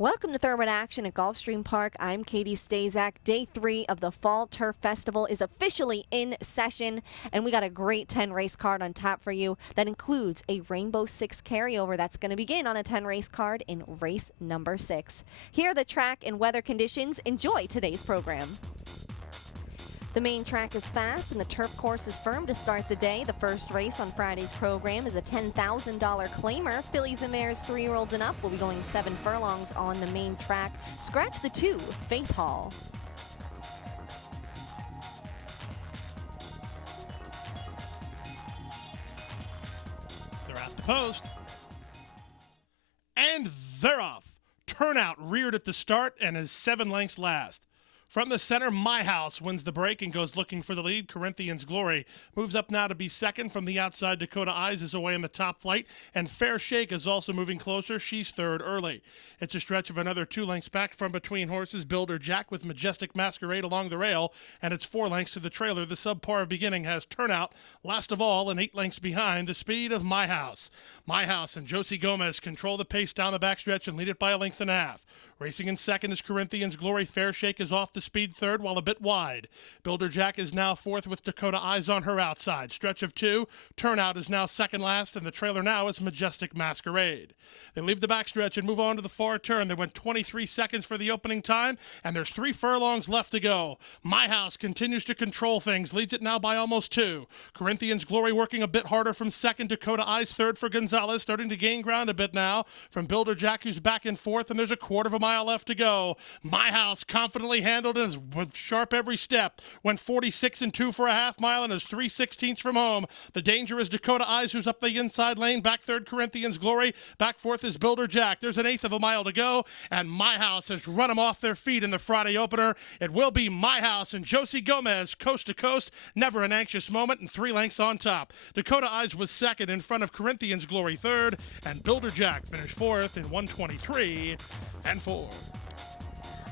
Welcome to Thoroughbred Action at Gulfstream Park. I'm Katie Stazak. Day 3 of the Fall Turf Festival is officially in session, and we got a great 10 race card on tap for you that includes a Rainbow 6 carryover that's going to begin on a 10 race card in race number 6. Here are the track and weather conditions. Enjoy today's program. The main track is fast and the turf course is firm to start the day. The first race on Friday's program is a $10,000 claimer. Fillies and Mares 3-year-olds and up will be going 7 furlongs on the main track. Scratch the 2, Faith Hall. They're at the post. And they're off. Turnout reared at the start and is 7 lengths last. From the center, My House wins the break and goes looking for the lead. Corinthians Glory moves up now to be second. From the outside, Dakota Eyes is away in the top flight, and Fair Shake is also moving closer. She's third early. It's a stretch of another 2 lengths back from between horses. Builder Jack with Majestic Masquerade along the rail, and it's 4 lengths to the trailer. The subpar beginning has Turnout last of all and 8 lengths behind the speed of My House. My House and Josie Gomez control the pace down the backstretch and lead it by 1.5 lengths. Racing in second is Corinthians Glory. Fair Shake is off the speed third while a bit wide. Builder Jack is now fourth with Dakota Eyes on her outside. Stretch of 2. Turnout is now second last, and the trailer now is Majestic Masquerade. They leave the backstretch and move on to the far turn. They went 23 seconds for the opening time, and there's 3 furlongs left to go. My House continues to control things, leads it now by almost 2. Corinthians Glory working a bit harder from second. Dakota Eyes third for Gonzalez, starting to gain ground a bit now from Builder Jack, who's back in fourth, and there's a 1/4 mile left to go. My House confidently handled it with sharp every step. Went 46 and 2 for a half mile and is 3/16 from home. The danger is Dakota Eyes, who's up the inside lane. Back third, Corinthians Glory. Back fourth is Builder Jack. There's an 1/8 mile to go, and My House has run them off their feet in the Friday opener. It will be My House and Josie Gomez coast to coast. Never an anxious moment, and 3 lengths on top. Dakota Eyes was second in front of Corinthians Glory third, and Builder Jack finished fourth in 1:23 and 4.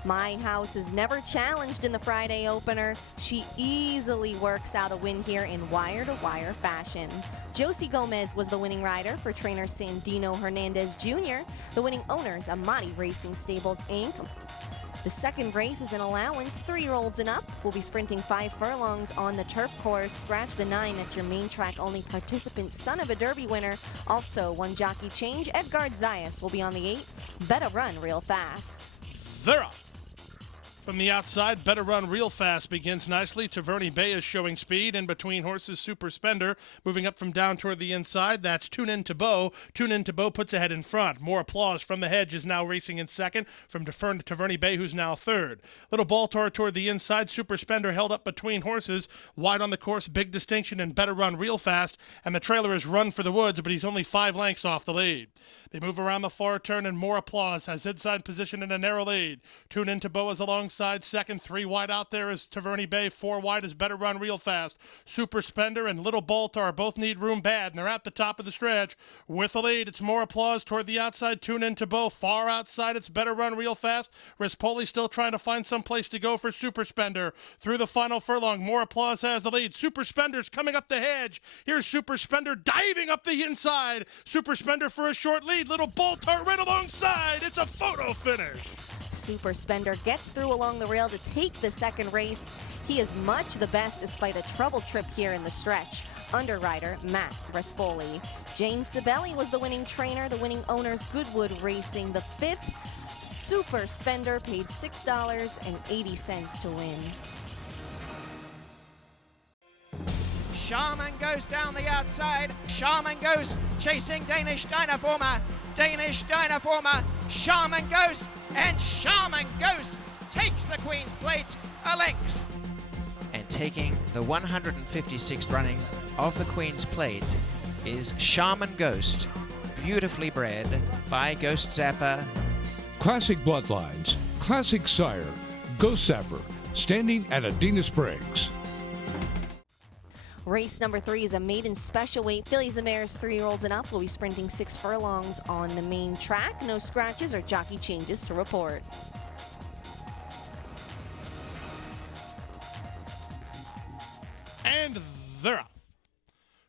My House is never challenged in the Friday opener. She easily works out a win here in wire-to-wire fashion. Josie Gomez was the winning rider for trainer Sandino Hernandez Jr., the winning owners Amati Racing Stables, Inc. The second race is an allowance. 3-year-olds and up will be sprinting 5 furlongs on the turf course. Scratch the 9, that's your main track only participant, son of a Derby winner. Also, 1 jockey change. Edgard Zayas will be on the 8. Better Run Real Fast. They're off. From the outside, Better Run Real Fast begins nicely. Taverny Bay is showing speed. In between horses, Super Spender moving up from down toward the inside. That's Tune In to Bo. Tune In to Bo puts ahead in front. More Applause from the Hedge is now racing in second from Taverny Bay, who's now third. Little Baltar toward the inside. Super Spender held up between horses. Wide on the course, Big Distinction and Better Run Real Fast. And the trailer is Run for the Woods, but he's only 5 lengths off the lead. They move around the far turn, and More Applause has inside position in a narrow lead. Tune In to Bo is alongside second. 3 wide out there is Taverny Bay. 4 wide is Better Run Real Fast. Super Spender and Little Baltar both need room bad, and they're at the top of the stretch. With the lead, it's More Applause toward the outside. Tune In to Bo. Far outside, it's Better Run Real Fast. Rispoli still trying to find some place to go for Super Spender. Through the final furlong, More Applause has the lead. Super Spender's coming up the hedge. Here's Super Spender diving up the inside. Super Spender for a short lead. Little Baltar right alongside. It's a photo finish. Super Spender gets through along the rail to take the second race. He is much the best despite a trouble trip here in the stretch. Underwriter Matt Rispoli. James Sibeli was the winning trainer. The winning owners Goodwood Racing. The 5th Super Spender paid $6.80 to win. Shaman goes down the outside. Shaman goes chasing Danish Dynaformer. Danish Dynaformer. Shaman Ghost, and Shaman Ghost takes the Queen's Plate a length. And taking the 156th running of the Queen's Plate is Shaman Ghost, beautifully bred by Ghost Zapper. Classic Bloodlines, Classic Sire, Ghost Zapper, standing at Adena Springs. Race number 3 is a maiden special weight. Fillies and Mares 3-year-olds and up will be sprinting 6 furlongs on the main track. No scratches or jockey changes to report. And they're off.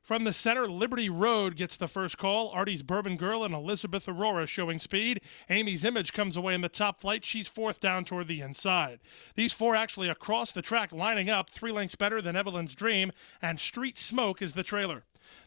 From the center, Liberty Road gets the first call. Artie's Bourbon Girl and Elizabeth Aurora showing speed. Amy's Image comes away in the top flight. She's fourth down toward the inside. These four actually across the track lining up, 3 lengths better than Evelyn's Dream, and Street Smoke is the trailer.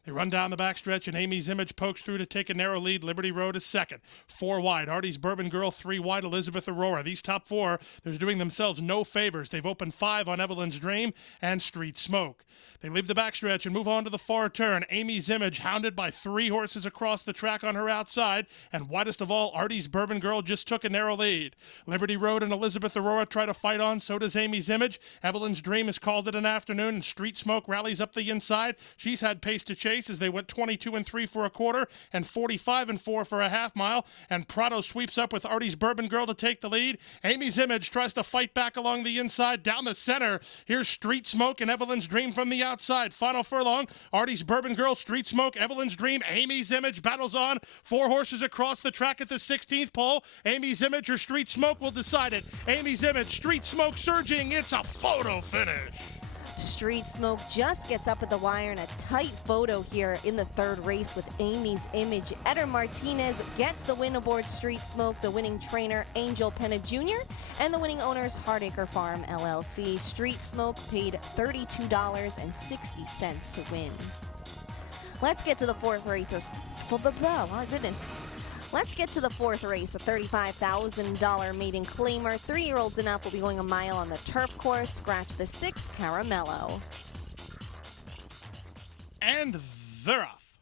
They run down the backstretch, and Amy's Image pokes through to take a narrow lead. Liberty Road is second. 4 wide. Artie's Bourbon Girl, 3 wide. Elizabeth Aurora. These top 4, they're doing themselves no favors. They've opened 5 on Evelyn's Dream and Street Smoke. They leave the backstretch and move on to the far turn. Amy's Image, hounded by 3 horses across the track on her outside, and widest of all, Artie's Bourbon Girl just took a narrow lead. Liberty Road and Elizabeth Aurora try to fight on, so does Amy's Image. Evelyn's Dream has called it an afternoon, and Street Smoke rallies up the inside. She's had pace to chase as they went 22-3 for a quarter and 45-4 for a half mile, and Prado sweeps up with Artie's Bourbon Girl to take the lead. Amy's Image tries to fight back along the inside. Down the center, here's Street Smoke and Evelyn's Dream from the outside. Final furlong, Artie's Bourbon Girl, Street Smoke, Evelyn's Dream, Amy's Image battles on. 4 horses across the track at the 16th pole. Amy's Image or Street Smoke will decide it. Amy's Image, Street Smoke surging. It's a photo finish. Street Smoke just gets up at the wire in a tight photo here in the third race with Amy's Image. Eder Martinez gets the win aboard Street Smoke, the winning trainer Angel Penna Jr., and the winning owners Hardacre Farm LLC. Street Smoke paid $32.60 to win. Let's get to the fourth race. Oh my goodness. Let's get to the fourth race, a $35,000 maiden claimer. 3-year-olds and up will be going a mile on the turf course. Scratch the 6 Caramello. And they're off.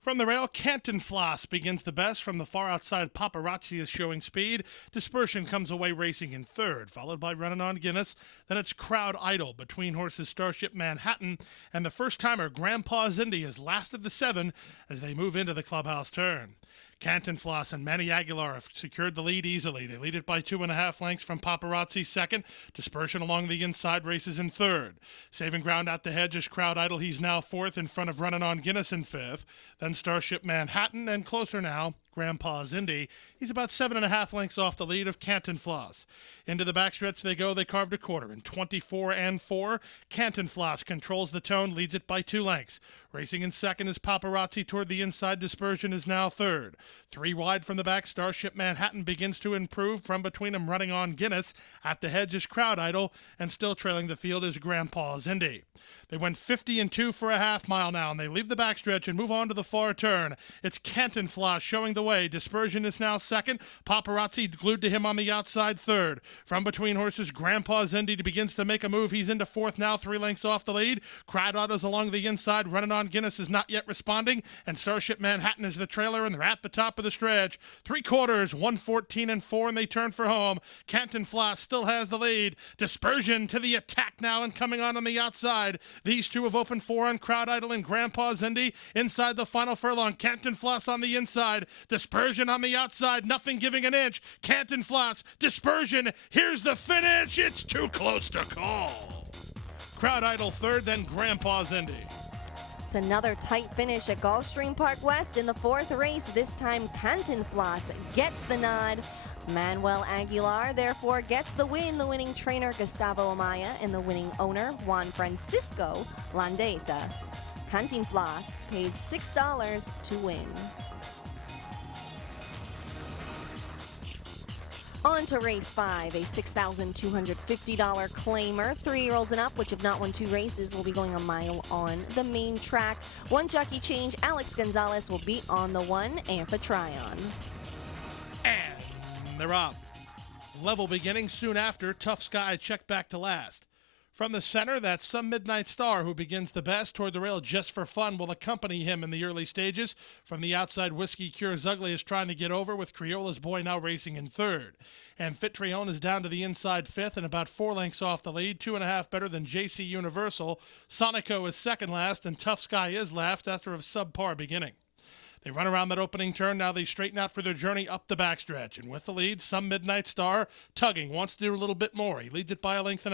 From the rail, Canton Floss begins the best. From the far outside, Paparazzi is showing speed. Dispersion comes away racing in third, followed by Running on Guinness. Then it's Crowd Idol between horses Starship Manhattan and the first-timer Grandpa's Indy is last of the 7 as they move into the clubhouse turn. Canton Floss and Manny Aguilar have secured the lead easily. They lead it by 2.5 lengths from Paparazzi second. Dispersion along the inside races in third. Saving ground at the hedge is Crowd Idol. He's now fourth in front of Running on Guinness in fifth. Then Starship Manhattan, and closer now, Grandpa's Indy. He's about 7.5 lengths off the lead of Canton Floss. Into the backstretch they go. They carved a quarter in 24-4. Canton Floss controls the tone, leads it by 2 lengths. Racing in second is Paparazzi toward the inside. Dispersion is now third. 3 wide from the back, Starship Manhattan begins to improve. From between them, Running on Guinness. At the hedge is Crowd Idol, and still trailing the field is Grandpa's Indy. They went 50-2 for a half mile now, and they leave the backstretch and move on to the far turn. It's Canton Floss showing the way. Dispersion is now second. Paparazzi glued to him on the outside third. From between horses, Grandpa's Indy begins to make a move. He's into fourth now, 3 lengths off the lead. Crowd Idol's along the inside. Running on Guinness is not yet responding, and Starship Manhattan is the trailer, and they're at the top of the stretch. 3 quarters, 1:14-4, and they turn for home. Canton Floss still has the lead. Dispersion to the attack now and coming on the outside. These two have opened 4 on Crowd Idol and Grandpa's Indy. Inside the final furlong, Canton Floss on the inside. Dispersion on the outside, nothing giving an inch. Canton Floss, Dispersion, here's the finish. It's too close to call. Crowd Idol third, then Grandpa's Indy. It's another tight finish at Gulfstream Park West in the fourth race. This time, Canton Floss gets the nod. Manuel Aguilar, therefore, gets the win. The winning trainer, Gustavo Amaya, and the winning owner, Juan Francisco Landeta. Canton Floss paid $6 to win. On to race 5, a $6,250 claimer. 3-year-olds and up, which have not won 2 races, will be going a mile on the main track. 1 jockey change, Alex Gonzalez will be on the 1, Amphitryon. And they're up. Level beginning soon after. Tough Sky checked back to last. From the center, that's Some Midnight Star, who begins the best. Toward the rail, Just for Fun will accompany him in the early stages. From the outside, Whiskey Cures Ugly is trying to get over, with Creola's Boy now racing in third. Amphitryon is down to the inside fifth and about 4 lengths off the lead, 2.5 better than JC Universal. Sonico is second last, and Tough Sky is last after a subpar beginning. They run around that opening turn. Now they straighten out for their journey up the backstretch. And with the lead, Some Midnight Star, tugging, wants to do a little bit more. He leads it by 1.5 lengths.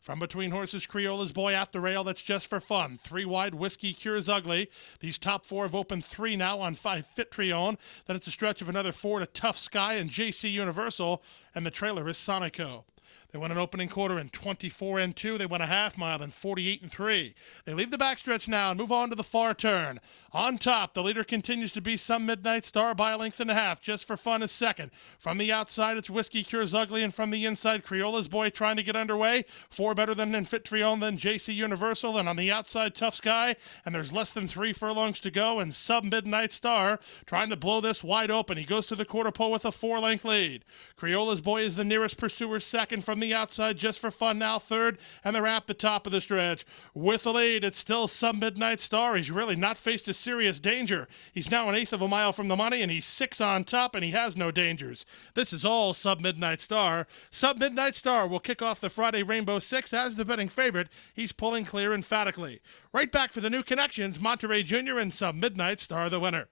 From between horses, Creola's Boy at the rail. That's Just for Fun. 3 wide, Whiskey Cures Ugly. These top 4 have opened 3 now on 5 Amphitryon. Then it's a stretch of another 4 to Tough Sky and JC Universal. And the trailer is Sonico. They won an opening quarter in 24 and 2. They went a half mile in 48 and 3. They leave the backstretch now and move on to the far turn. On top, the leader continues to be Some Midnight Star by a length and a half. Just for Fun is second. From the outside, it's Whiskey Cures Ugly, and from the inside, Creola's Boy trying to get underway. 4 better than Amphitryon, then JC Universal, and on the outside, Tough Sky. And there's less than 3 furlongs to go, and Some Midnight Star trying to blow this wide open. He goes to the quarter pole with a 4-length lead. Creola's Boy is the nearest pursuer, second. From the outside, Just for Fun now third, and they're at the top of the stretch. With the lead, it's still Some Midnight Star. He's really not faced a serious danger. He's now 1/8 of a mile from the money, and he's 6 on top, and he has no dangers. This is all Some Midnight Star. Some Midnight Star will kick off the Friday Rainbow Six as the betting favorite. He's pulling clear emphatically. Right back for the new connections, Monterey Jr. and Some Midnight Star the winner.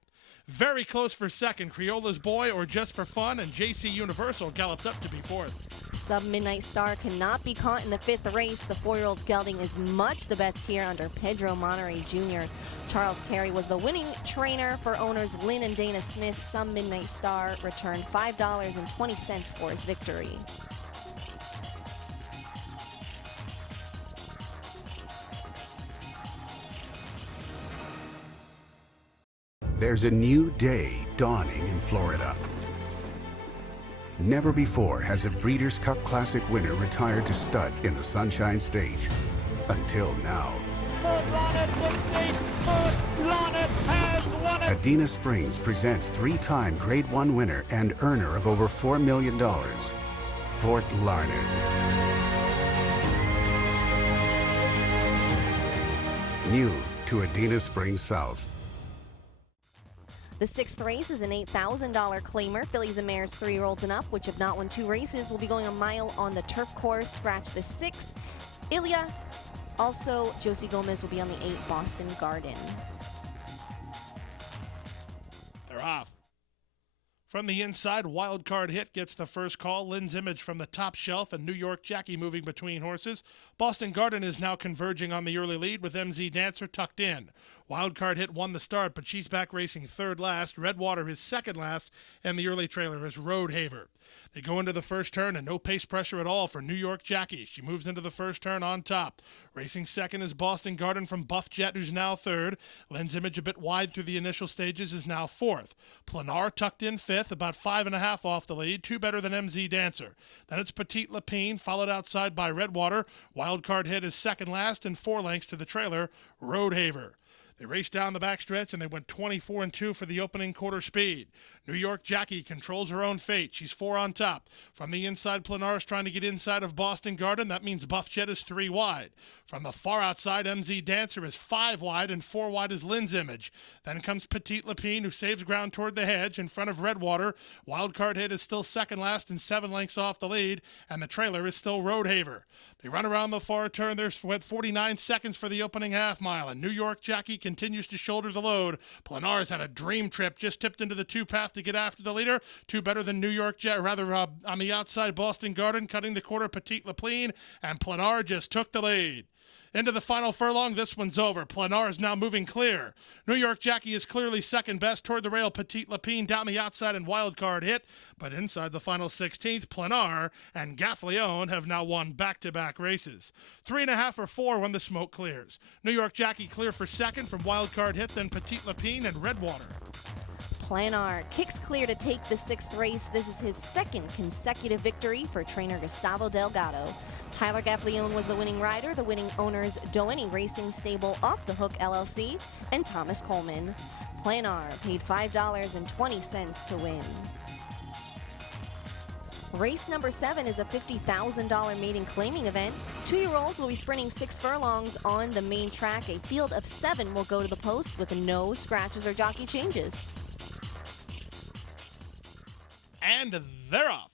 Very close for second, Creola's Boy or Just for Fun, and JC Universal galloped up to be fourth. Some Midnight Star cannot be caught in the 5th race. The 4-year-old gelding is much the best here under Pedro Monterey Jr. Charles Carey was the winning trainer for owners Lynn and Dana Smith. Some Midnight Star returned $5.20 for his victory. There's a new day dawning in Florida. Never before has a Breeders' Cup Classic winner retired to stud in the Sunshine State. Until now. Adena Springs presents 3-time Grade 1 winner and earner of over $4 million, Fort Larned. New to Adena Springs South. The 6th race is an $8,000 claimer. Fillies and mares 3-year-olds and up, which have not won 2 races, will be going a mile on the turf course. Scratch the 6. Ilya. Also, Josie Gomez will be on the 8 Boston Garden. They're off. From the inside, Wild Card Hit gets the first call. Lynn's Image from the top shelf, and New York Jackie moving between horses. Boston Garden is now converging on the early lead with MZ Dancer tucked in. Wild Card Hit won the start, but she's back racing third last. Redwater is second last, and the early trailer is Roadhaver. They go into the first turn, and no pace pressure at all for New York Jackie. She moves into the first turn on top. Racing second is Boston Garden from Buff Jet, who's now third. Lynn's Image a bit wide through the initial stages is now fourth. Planar tucked in fifth, about 5.5 off the lead, 2 better than MZ Dancer. Then it's Petite Lapine, followed outside by Redwater. Wild Card Hit is second last, and 4 lengths to the trailer, Roadhaver. They raced down the backstretch, and they went 24 and 2 for the opening quarter speed. New York Jackie controls her own fate. She's 4 on top. From the inside, Planar is trying to get inside of Boston Garden. That means Buff Jet is 3 wide. From the far outside, MZ Dancer is 5 wide, and 4 wide is Lynn's Image. Then comes Petite Lapine, who saves ground toward the hedge in front of Redwater. Wild Card Hit is still second last and 7 lengths off the lead, and the trailer is still Roadhaver. They run around the far turn. There's 49 seconds for the opening half mile, and New York Jackie continues to shoulder the load. Planar's had a dream trip, just tipped into the 2 path to get after the leader. 2 better than New York on the outside, Boston Garden, cutting the quarter, Petite Lapine, and Planar just took the lead. Into the final furlong, this one's over. Planar is now moving clear. New York Jackie is clearly second best toward the rail. Petite Lapine down the outside and Wild Card Hit. But inside the final 16th, Planar and Gaffleone have now won back-to-back races. 3.5 or 4 when the smoke clears. New York Jackie clear for second from Wild Card Hit, then Petite Lapine and Redwater. Planar kicks clear to take the 6th race. This is his 2nd consecutive victory for trainer Gustavo Delgado. Tyler Gaffleone was the winning rider. The winning owners Doheny Racing Stable, Off the Hook LLC, and Thomas Coleman. Planar paid $5.20 to win. Race number 7 is a $50,000 maiden claiming event. 2-year-olds will be sprinting 6 furlongs on the main track. A field of 7 will go to the post with no scratches or jockey changes. And they're off.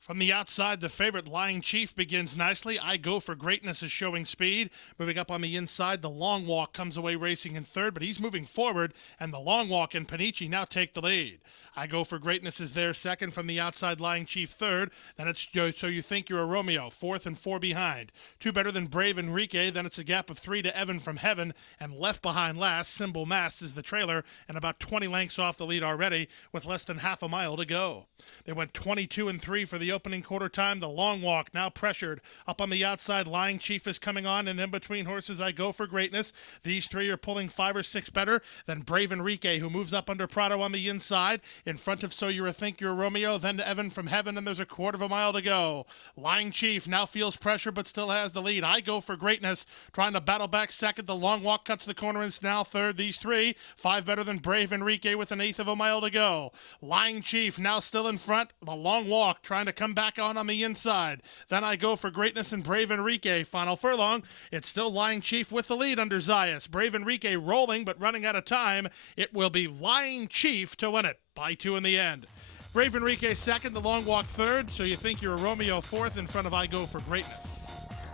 From the outside, the favorite Lying Chief begins nicely. I Go for Greatness is showing speed. Moving up on the inside, the Long Walk comes away racing in third, but he's moving forward, and the Long Walk and Panici now take the lead. I Go for Greatness is there second, from the outside, Lying Chief third. Then it's So You Think You're a Romeo, fourth and 4 behind. 2 better than Brave Enrique. Then it's a gap of 3 to Evan from Heaven, and left behind last, Symbol Mast is the trailer, and about 20 lengths off the lead already with less than half a mile to go. They went 22 and 3 for the opening quarter time. The long walk now pressured up on the outside. Lying Chief is coming on, and in between horses I Go for Greatness. These three are pulling 5 or 6 better than Brave Enrique, who moves up under Prado on the inside. In front of So You're a Think You're a Romeo, then to Evan from Heaven, and there's a quarter of a mile to go. Lying Chief now feels pressure but still has the lead. I Go for Greatness trying to battle back second. The long walk cuts the corner and is now third. These three, 5 better than Brave Enrique with an eighth of a mile to go. Lying Chief now still in front. The long walk trying to come back on the inside. Then I Go for Greatness and Brave Enrique. Final furlong, it's still Lying Chief with the lead under Zayas. Brave Enrique rolling but running out of time. It will be Lying Chief to win it by 2 in the end. Brave Enrique second, the long walk third. So You Think You're a Romeo fourth in front of I Go for Greatness.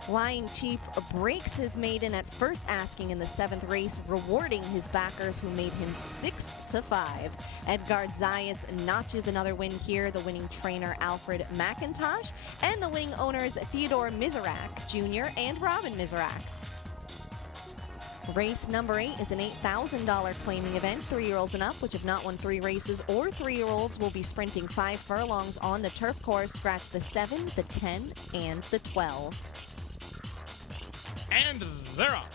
Lying Chief breaks his maiden at first asking in the 7th race, rewarding his backers who made him 6-5. Edgard Zayas notches another win here, the winning trainer Alfred McIntosh, and the winning owners Theodore Miserak Jr. and Robin Miserak. Race number 8 is an $8,000 claiming event, 3-year-olds and up, which have not won 3 races, or 3-year-olds will be sprinting 5 furlongs on the turf course. Scratch the 7, the 10, and the 12. And they're up.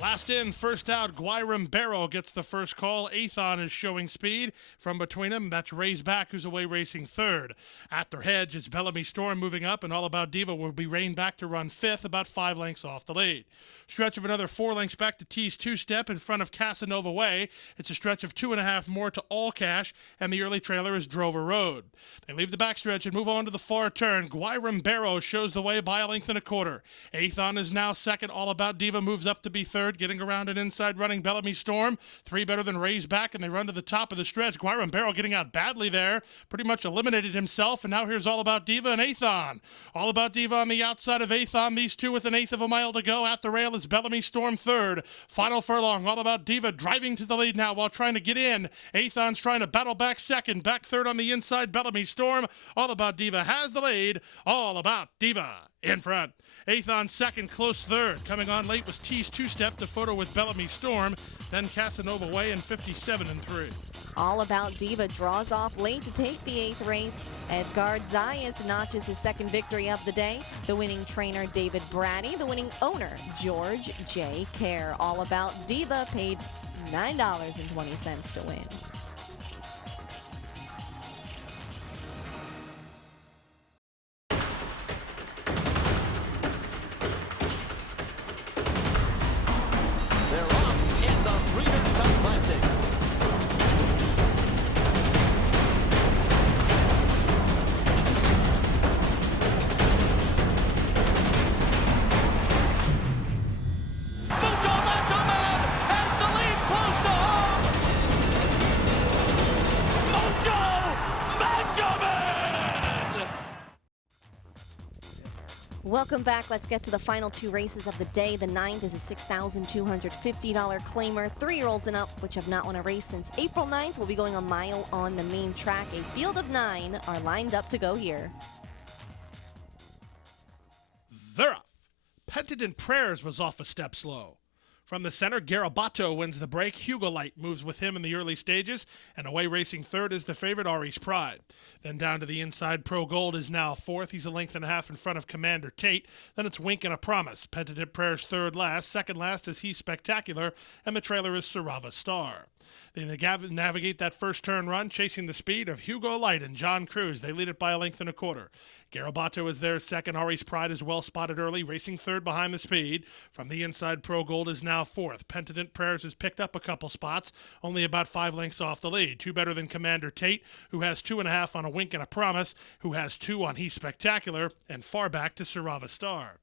Last in, first out, Guayram Barrow gets the first call. Athon is showing speed. From between them, that's Ray's Back, who's away racing third. At their hedge, it's Bellamy Storm moving up, and All About Diva will be reined back to run fifth, about 5 lengths off the lead. Stretch of another 4 lengths back to T's two-step in front of Casanova Way. It's a stretch of 2.5 more to All Cash, and the early trailer is Drover Road. They leave the backstretch and move on to the far turn. Guayram Barrow shows the way by a length and a quarter. Athon is now second. All About Diva moves up to be third, getting around an inside running Bellamy Storm. 3 better than Ray's Back, and they run to the top of the stretch. Guayram Barrow getting out badly there, pretty much eliminated himself, and now here's All About Diva and Athon. All About Diva on the outside of Athon, these two with an eighth of a mile to go. At the rail is Bellamy Storm third. Final furlong, All About Diva driving to the lead now while trying to get in. Athon's trying to battle back second. Back third on the inside, Bellamy Storm. All About Diva has the lead. All About Diva in front. Athon second, close third. Coming on late was T's two-step to photo with Bellamy Storm. Then Casanova Way in 57-3. All About Diva draws off late to take the 8th race. Edgard Zayas notches his second victory of the day. The winning trainer, David Brady. The winning owner, George J. Kerr. All About Diva paid $9.20 to win. Welcome back. Let's get to the final 2 races of the day. The 9th is a $6,250 claimer. 3-year-olds and up, which have not won a race since April 9th, will be going a mile on the main track. A field of 9 are lined up to go here. They're up. Penitent Prayers was off a step slow. From the center, Garabato wins the break. Hugo Light moves with him in the early stages, and away racing third is the favorite, Ari's Pride. Then down to the inside, Pro Gold is now fourth. He's a length and a half in front of Commander Tate. Then it's Wink and a Promise. Penitent Prayers third last. Second last is He's Spectacular, and the trailer is Sarava Star. They navigate that first turn run, chasing the speed of Hugo Light and John Cruz. They lead it by a length and a quarter. Garabato is there second. Ari's Pride is well spotted early, racing third behind the speed. From the inside, Pro Gold is now fourth. Penitent Prayers has picked up a couple spots, only about 5 lengths off the lead. 2 better than Commander Tate, who has 2.5 on a Wink and a Promise, who has 2 on He's Spectacular, and far back to Sarava Star.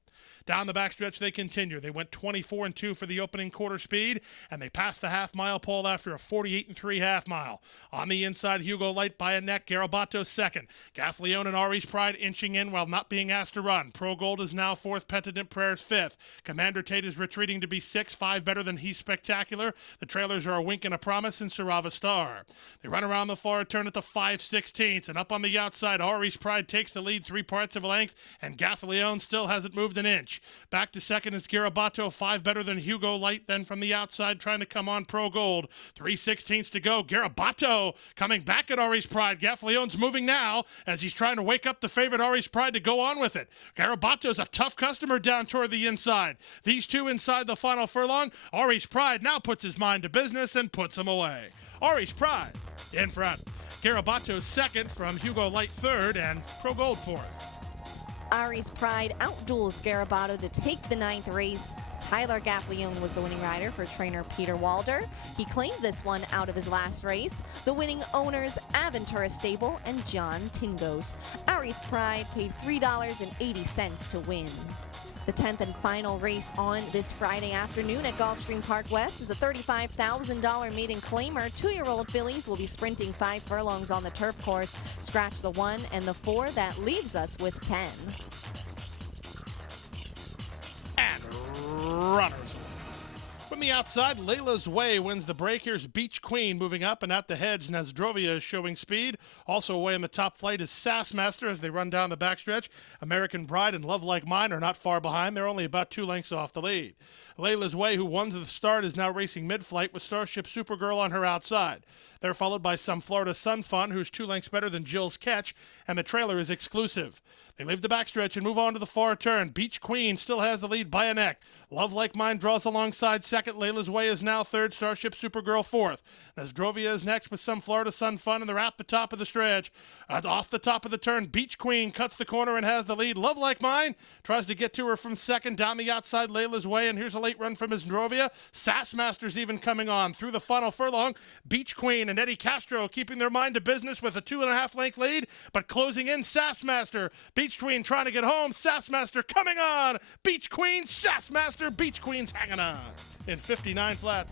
Down the backstretch they continue. They went 24-2 for the opening quarter speed, and they passed the half-mile pole after a 48-3 half-mile. On the inside, Hugo Light by a neck. Garabato second. Gaffleone and Ari's Pride inching in while not being asked to run. Pro Gold is now fourth. Penitent Prayers fifth. Commander Tate is retreating to be sixth. 5 better than He's Spectacular. The trailers are a Wink and a Promise and Sarava Star. They run around the far turn at the 5/16, and up on the outside, Ari's Pride takes the lead 3 parts of a length, and Gaffleone still hasn't moved an inch. Beach. Back to second is Garabato, 5 better than Hugo Light. Then from the outside, trying to come on Pro Gold. 3/16 to go. Garabato coming back at Ari's Pride. Gaffleone's moving now as he's trying to wake up the favorite Ari's Pride to go on with it. Garabato's a tough customer down toward the inside. These two inside the final furlong. Ari's Pride now puts his mind to business and puts him away. Ari's Pride in front. Garabato second, from Hugo Light third, and Pro Gold fourth. Ari's Pride outduels Garabato to take the 9th race. Tyler Gaffleone was the winning rider for trainer Peter Walder. He claimed this one out of his last race. The winning owners, Aventura Stable and John Tingos. Ari's Pride paid $3.80 to win. The 10th and final race on this Friday afternoon at Gulfstream Park West is a $35,000 maiden claimer. 2-year-old fillies will be sprinting 5 furlongs on the turf course. Scratch the 1 and the 4. That leaves us with 10. And runners. From the outside, Layla's Way wins the break. Here's Beach Queen moving up, and at the hedge, Nasdrovia is showing speed. Also away in the top flight is Sassmaster as they run down the backstretch. American Bride and Love Like Mine are not far behind. They're only about 2 lengths off the lead. Layla's Way, who won to the start, is now racing mid-flight with Starship Supergirl on her outside. They're followed by Some Florida Sun Fun, who's 2 lengths better than Jill's Catch, and the trailer is exclusive. They leave the backstretch and move on to the far turn. Beach Queen still has the lead by a neck. Love Like Mine draws alongside second. Layla's Way is now third. Starship Supergirl fourth. Nasdrovia is next with Some Florida Sun Fun, and they're at the top of the stretch. Off the top of the turn, Beach Queen cuts the corner and has the lead. Love Like Mine tries to get to her from second. Down the outside, Layla's Way, and here's a late run from Nasdrovia. Sassmaster's even coming on through the final furlong. Beach Queen and Eddie Castro keeping their mind to business with a 2.5 length lead, but closing in Sassmaster. Beach Queen trying to get home. Sassmaster coming on. Beach Queen, Sassmaster. Beach Queen's hanging on in 59 flat.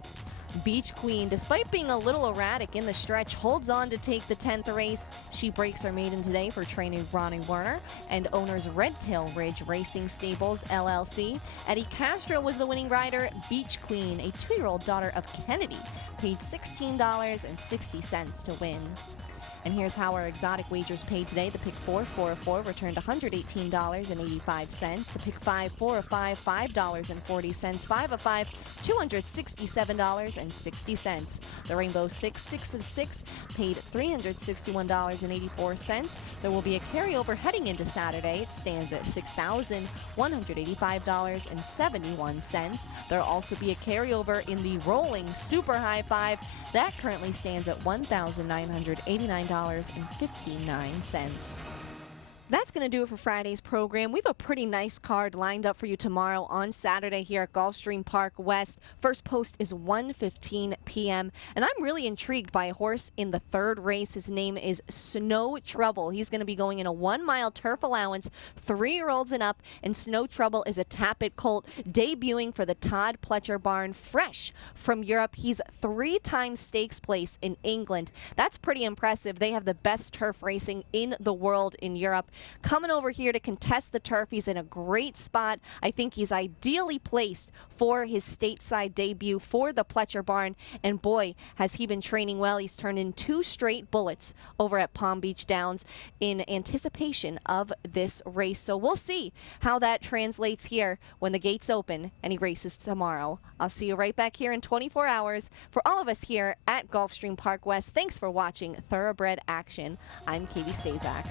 Beach Queen, despite being a little erratic in the stretch, holds on to take the 10th race. She breaks her maiden today for training Ronnie Werner and owners Redtail Ridge Racing Stables, LLC. Eddie Castro was the winning rider. Beach Queen, a 2-year-old daughter of Kennedy, paid $16.60 to win. And here's how our exotic wagers paid today. The pick 4, 4 of 4 returned $118.85. The pick 5, 4 of 5, $5.40. 5 of 5, $267.60. The rainbow 6, 6 of 6 paid $361.84. There will be a carryover heading into Saturday. It stands at $6,185.71. There'll also be a carryover in the rolling super high 5. That currently stands at $1,989.59. That's going to do it for Friday's program. We have a pretty nice card lined up for you tomorrow on Saturday here at Gulfstream Park West. First post is 1:15 p.m. And I'm really intrigued by a horse in the 3rd race. His name is Snow Trouble. He's going to be going in a 1-mile turf allowance, 3-year-olds and up. And Snow Trouble is a Tappet colt debuting for the Todd Pletcher barn, fresh from Europe. He's 3-time stakes place in England. That's pretty impressive. They have the best turf racing in the world in Europe. Coming over here to contest the turf. He's in a great spot. I think he's ideally placed for his stateside debut for the Pletcher barn. And boy, has he been training well. He's turned in 2 straight bullets over at Palm Beach Downs in anticipation of this race. So we'll see how that translates here when the gates open and he races tomorrow. I'll see you right back here in 24 hours. For all of us here at Gulfstream Park West, thanks for watching Thoroughbred Action. I'm Katie Stazak.